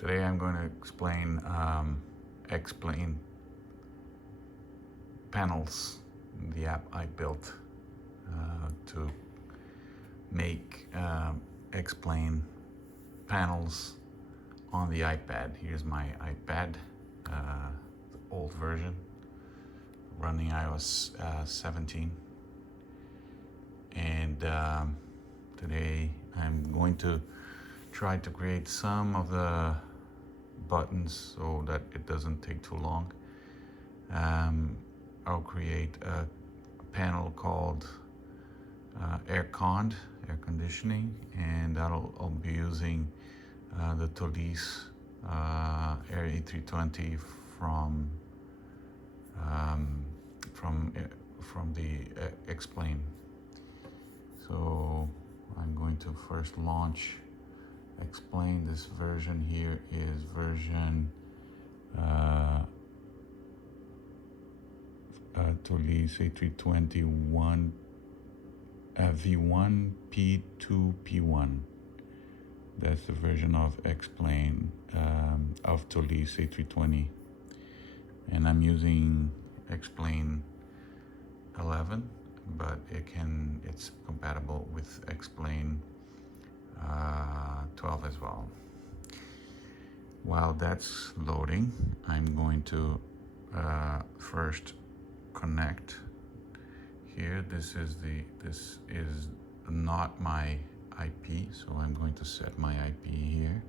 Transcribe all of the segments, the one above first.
Today I'm going to explain XPPanels, the app I built to make explain panels on the iPad. Here's my iPad, the old version, running iOS 17. And today I'm going to try to create some of the buttons so that it doesn't take too long. I'll create a panel called air conditioning, and I'll be using the Tolis Air A320 from the Explain. So I'm going to first launch Explain. This version here is version Tolis A320 V1 P2 P1. That's the version of Explain of Tolis A320, and I'm using Explain 11, but it's compatible with Explain 12 as well. While that's loading, I'm going to first connect here. This is not my IP, so I'm going to set my IP here.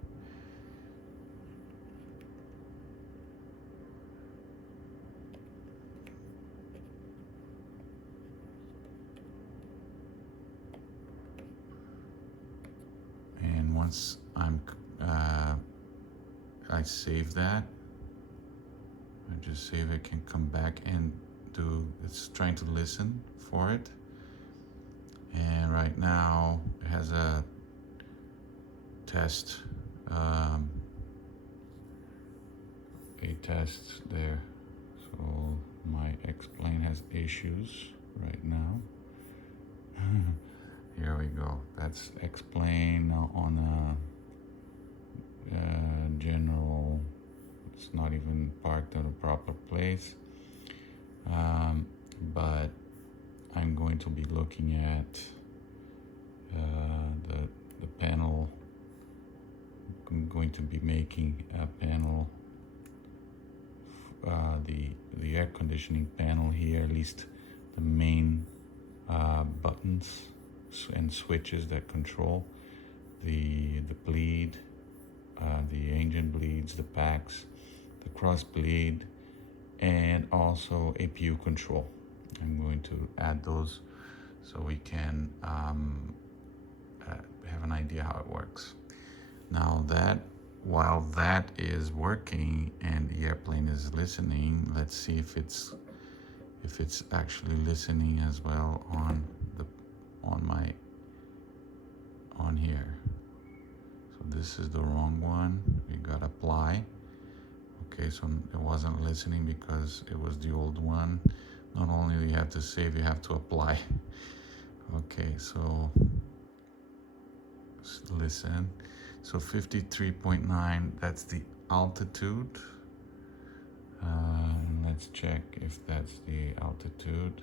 And once I save that, I just save it, can come back and it's trying to listen for it. And right now it has a test, there. So my Explain has issues right now. Here we go. That's Explain on a general. It's not even parked in a proper place. But I'm going to be looking at the panel. I'm going to be making a panel, the air conditioning panel here, at least the main buttons and switches that control the bleed, the engine bleeds, the packs, the cross bleed, and also APU control. I'm going to add those so we can have an idea how it works. Now while that is working and the airplane is listening, let's see if it's actually listening as well on here. So this is the wrong one. We got apply. Okay, so it wasn't listening because it was the old one. Not only do you have to save, you have to apply. Okay, so listen. So 53.9, that's the altitude. Let's check if that's the altitude.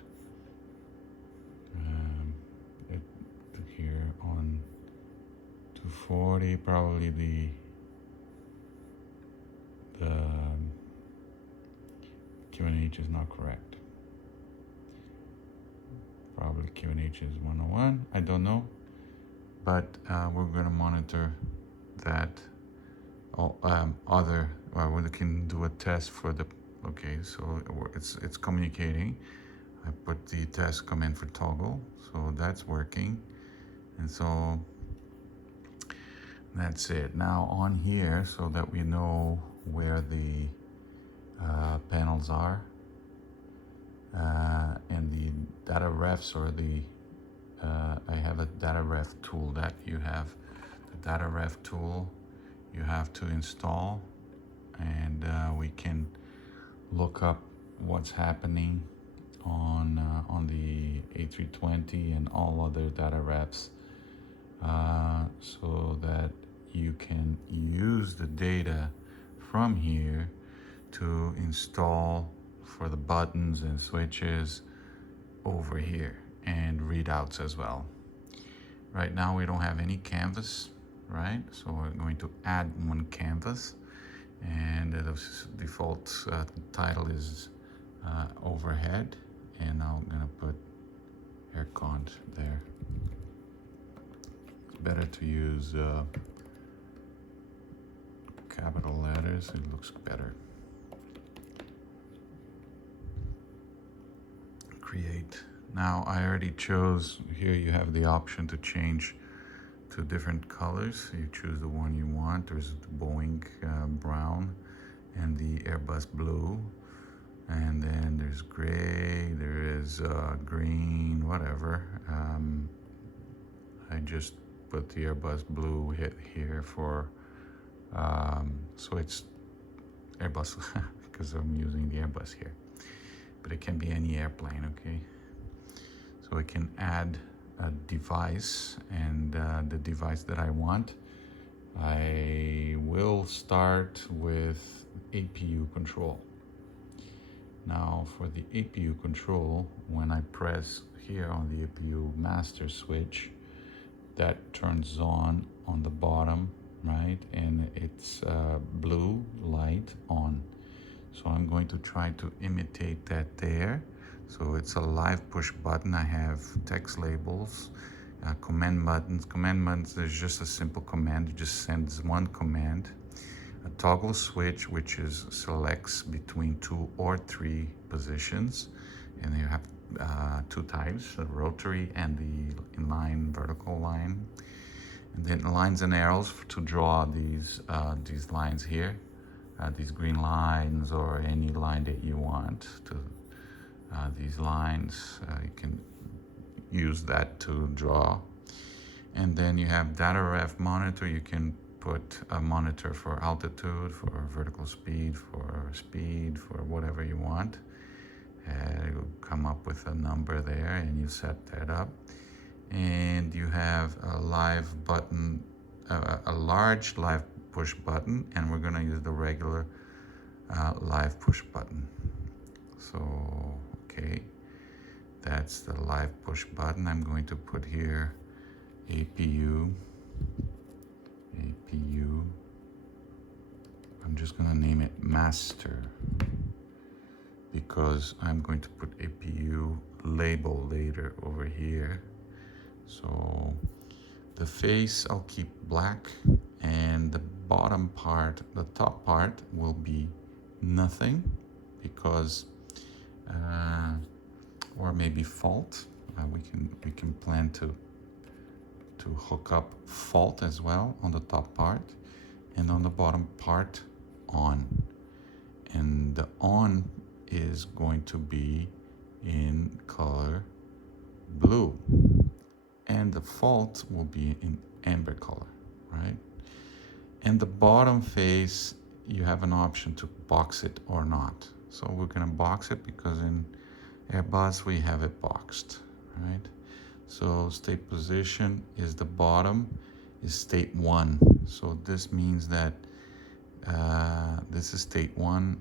Here on 240, probably the QNH is not correct. Probably QNH is 101. I don't know, but we're going to monitor that. We can do a test for the. Okay, so it's communicating. I put the test command for toggle, so that's working, and so that's it. Now on here, so that we know where the panels are, and the data refs, or I have a data ref tool that you have. The data ref tool you have to install, and we can look up what's happening on the A320 and all other data refs, so that you can use the data from here to install for the buttons and switches over here, and readouts as well. Right now we don't have any canvas, right? So we're going to add one canvas, and the default title is overhead, and I'm gonna put air con there. It's better to use capital letters, it looks better. Create. Now I already chose, here you have the option to change to different colors. You choose the one you want. There's the Boeing brown and the Airbus blue, and then there's gray, there is green, whatever. I just put the Airbus blue hit here for so it's Airbus because I'm using the Airbus here, but it can be any airplane, okay? So I can add a device, and the device that I want, I will start with APU control. Now for the APU control, when I press here on the APU master switch, that turns on the bottom, right? And it's blue light on. So I'm going to try to imitate that there. So it's a live push button. I have text labels, command buttons. Command buttons is just a simple command. It just sends one command. A toggle switch, which is selects between 2 or 3 positions. And you have two types, the rotary and the inline vertical line. And then lines and arrows to draw these lines here. These green lines, or any line that you want to these lines, you can use that to draw. And then you have data ref monitor. You can put a monitor for altitude, for vertical speed, for whatever you want. You'll come up with a number there, and you set that up. And you have a live button, a large live push button, and we're going to use the regular live push button. So okay, that's the live push button. I'm going to put here APU. I'm just going to name it master, because I'm going to put APU label later over here. So the face I'll keep black, and the bottom part, the top part, will be nothing, because or maybe fault. We can plan to hook up fault as well on the top part, and on the bottom part on. And the on is going to be in color blue, and the fault will be in amber color, right? And the bottom face, you have an option to box it or not. So we're gonna box it because in Airbus we have it boxed, right? So state position is the bottom, is state 1. So this means that this is state 1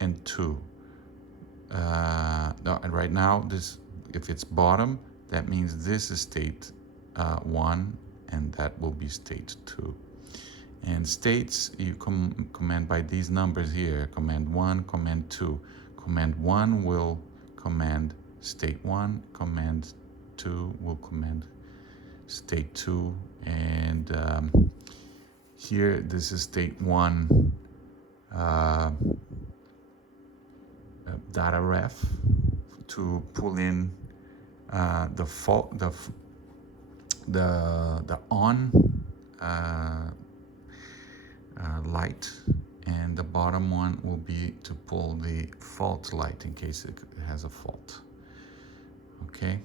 and 2. No, and right now, this, if it's bottom, that means this is state 1, and that will be state 2. And states, you command by these numbers here, command 1, command 2. Command 1 will command state 1, command 2 will command state 2, and here this is state 1 data ref to pull in the fault, the on light, and the bottom one will be to pull the fault light in case it has a fault. Okay,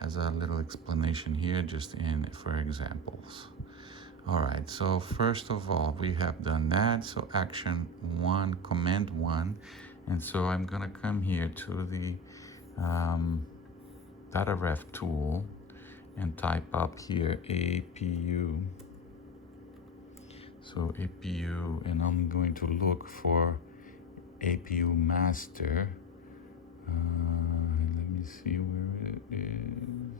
has a little explanation here just for examples. All right, so first of all, we have done that. So action 1, command 1, and so I'm gonna come here to the data ref tool and type up here APU So APU, and I'm going to look for APU master. Let me see where it is.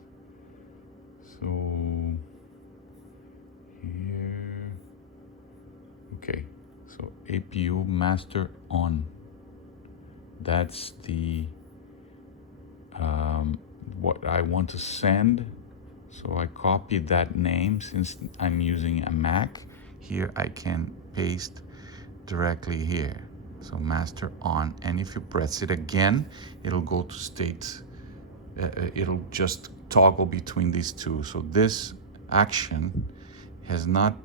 So here, okay, so APU master on. That's the what I want to send. So I copied that name. Since I'm using a Mac, here I can paste directly here. So master on, and if you press it again, it'll go to state. It'll just toggle between these two. So this action has not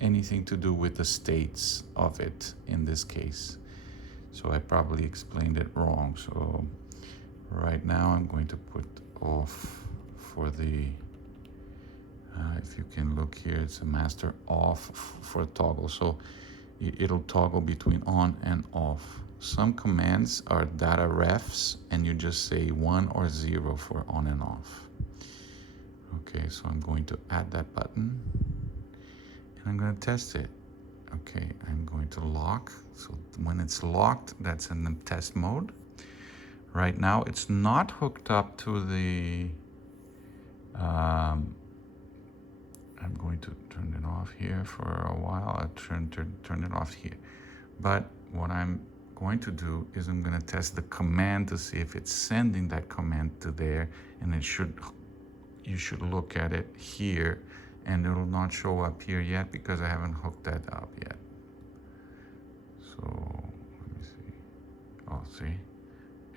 anything to do with the states of it in this case. So I probably explained it wrong. So right now I'm going to put off for the if you can look here, it's a master off for toggle. So it'll toggle between on and off. Some commands are data refs, and you just say 1 or 0 for on and off. Okay, so I'm going to add that button, and I'm going to test it. Okay, I'm going to lock. So when it's locked, that's in the test mode. Right now, it's not hooked up to the I'm going to turn it off here for a while. I'll turn it off here. But what I'm going to do is I'm going to test the command to see if it's sending that command to there, and you should look at it here, and it will not show up here yet because I haven't hooked that up yet. So let me see. Oh, see,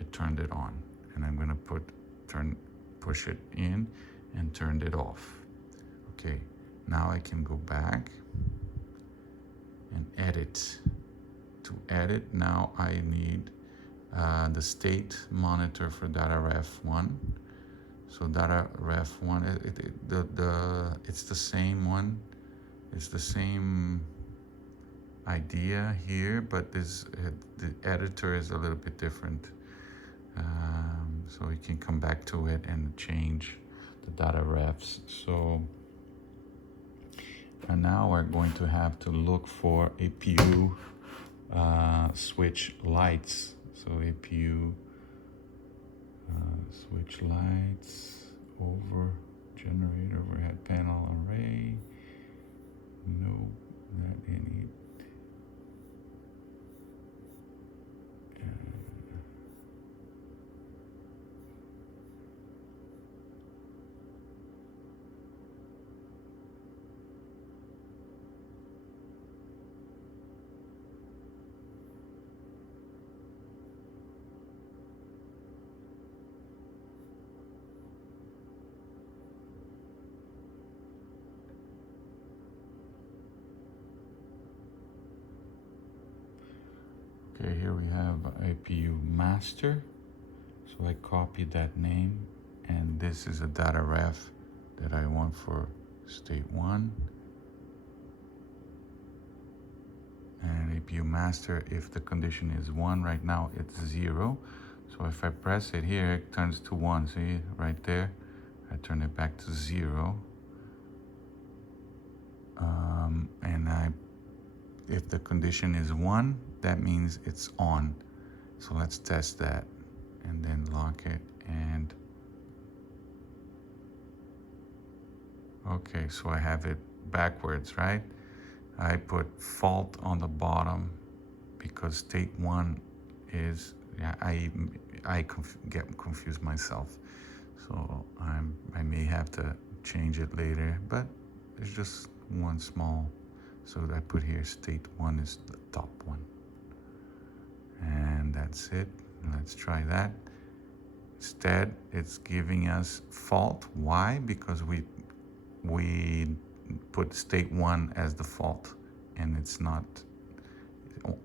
it turned it on, and I'm going to push it in and turned it off. Okay, now I can go back and edit. To edit, now I need the state monitor for data ref 1. So data ref 1, it's the same one. It's the same idea here, but the editor is a little bit different. So you can come back to it and change the data refs. So and now we're going to have to look for APU switch lights. So APU switch lights over generator overhead panel array. No, not any. Okay, here we have APU master. So I copied that name, and this is a data ref that I want for state 1. And APU master, if the condition is 1, right now it's 0. So if I press it here, it turns to 1. See, right there, I turn it back to 0. And if the condition is 1, that means it's on. So let's test that, and then lock it. And okay, so I have it backwards, right? I put fault on the bottom because state 1 is, yeah, I get confused myself. So I may have to change it later, but it's just one small. So I put here state 1 is the top one. And that's it. Let's try that. Instead, it's giving us fault. Why? Because we put state 1 as the fault, and it's not.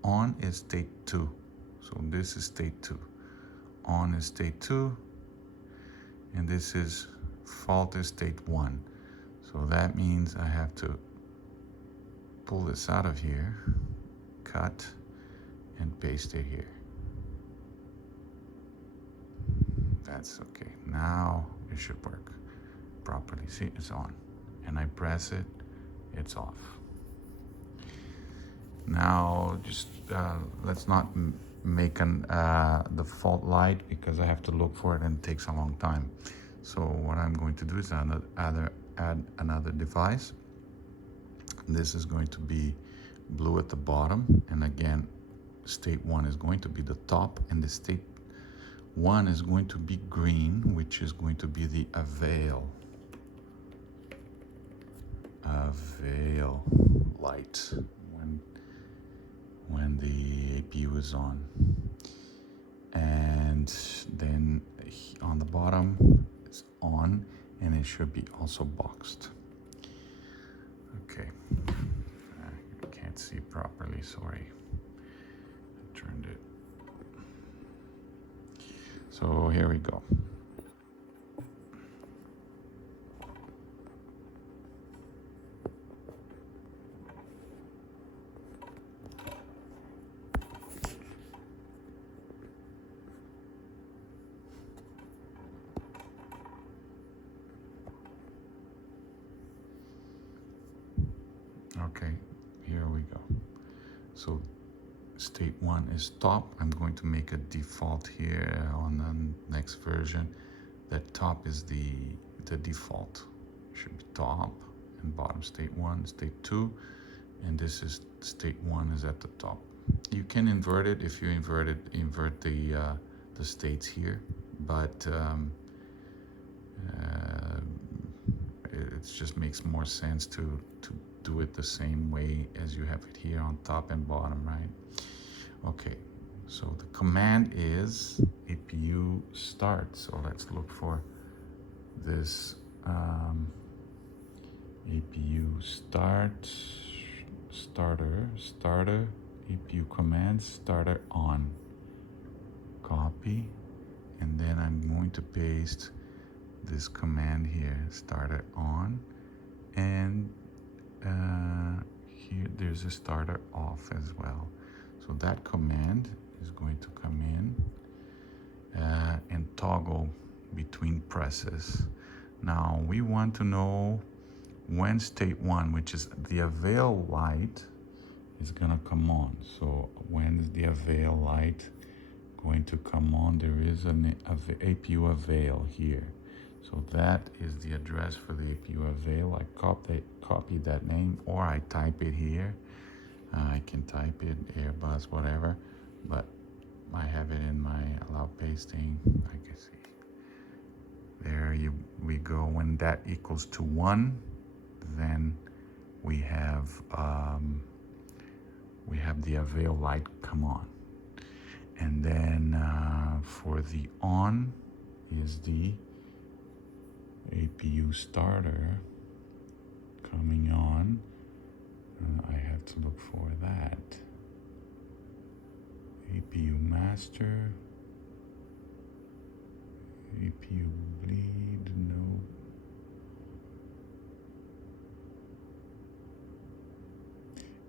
On is state 2. So this is state 2. On is state 2. And this is fault is state 1. So that means I have to pull this out of here, cut, and paste it here. That's okay. Now it should work properly. See, it's on. And I press it, it's off. Now just let's not make an default light, because I have to look for it and it takes a long time. So what I'm going to do is add another device. This is going to be blue at the bottom, and again state 1 is going to be the top, and the state 1 is going to be green, which is going to be the avail light when the APU is on. And then on the bottom it's on, and it should be also boxed. Okay, I can't see properly, sorry. I turned it. So here we go. Okay, here we go. So state 1 is top. I'm going to make a default here on the next version. That top is the default. It should be top and bottom state 1, state 2, and this is state 1 is at the top. You can invert it if you invert the states here, but it just makes more sense to do it the same way as you have it here on top and bottom, right? Okay, so the command is APU start. So let's look for this APU starter APU command starter on. Copy, and then I'm going to paste this command here, starter on, and here there's a starter off as well. So that command is going to come in and toggle between presses. Now we want to know when state 1, which is the avail light, is gonna come on. So when is the avail light going to come on? There is an APU avail here. So that is the address for the APU avail. I copy that name, or I type it here. I can type it, Airbus, whatever, but I have it in my allow pasting. I can see. There we go. When that equals to 1, then we have the avail light come on. And then for the on is the APU starter coming on. I have to look for that. APU master, APU bleed, no.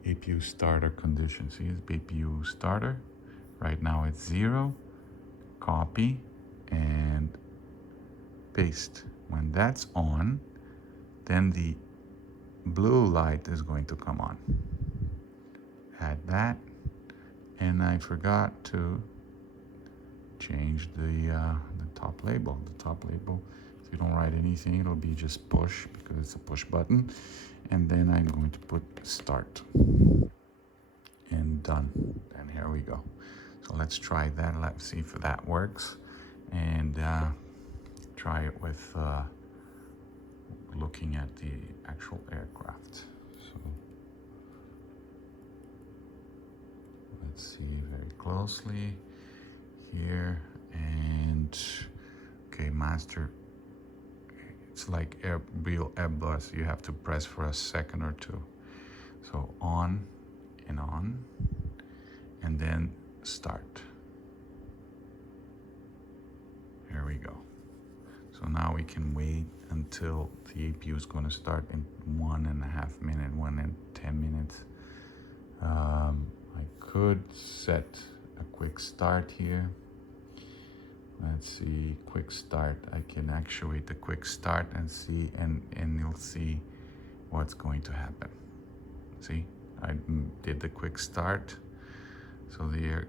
APU starter condition. See, it's APU starter. Right now it's 0. Copy and paste. When that's on, then the blue light is going to come on. Add that, and I forgot to change the top label. The top label, if you don't write anything, it'll be just push, because it's a push button. And then I'm going to put start and done. And here we go. So let's try that. Let's see if that works, and try it with looking at the actual aircraft. So let's see very closely here, and okay, master. It's like real Airbus. You have to press for a second or two. So on, and then start. Here we go. So now we can wait until the APU is going to start in 1.5 minutes, 1 and 10 minutes. I could set a quick start here. Let's see, quick start. I can actuate the quick start and see, and you'll see what's going to happen. See, I did the quick start. So the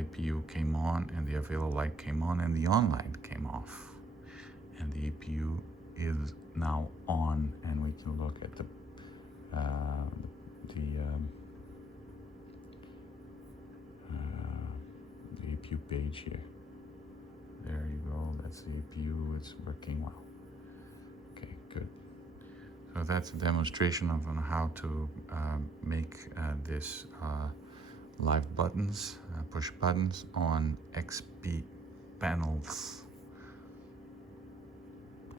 APU came on and the available light came on and the on light came off. And the APU is now on, and we can look at the APU page here. There you go, that's the APU, it's working well. Okay, good. So that's a demonstration of on how to make this live buttons, push buttons on XPPanels.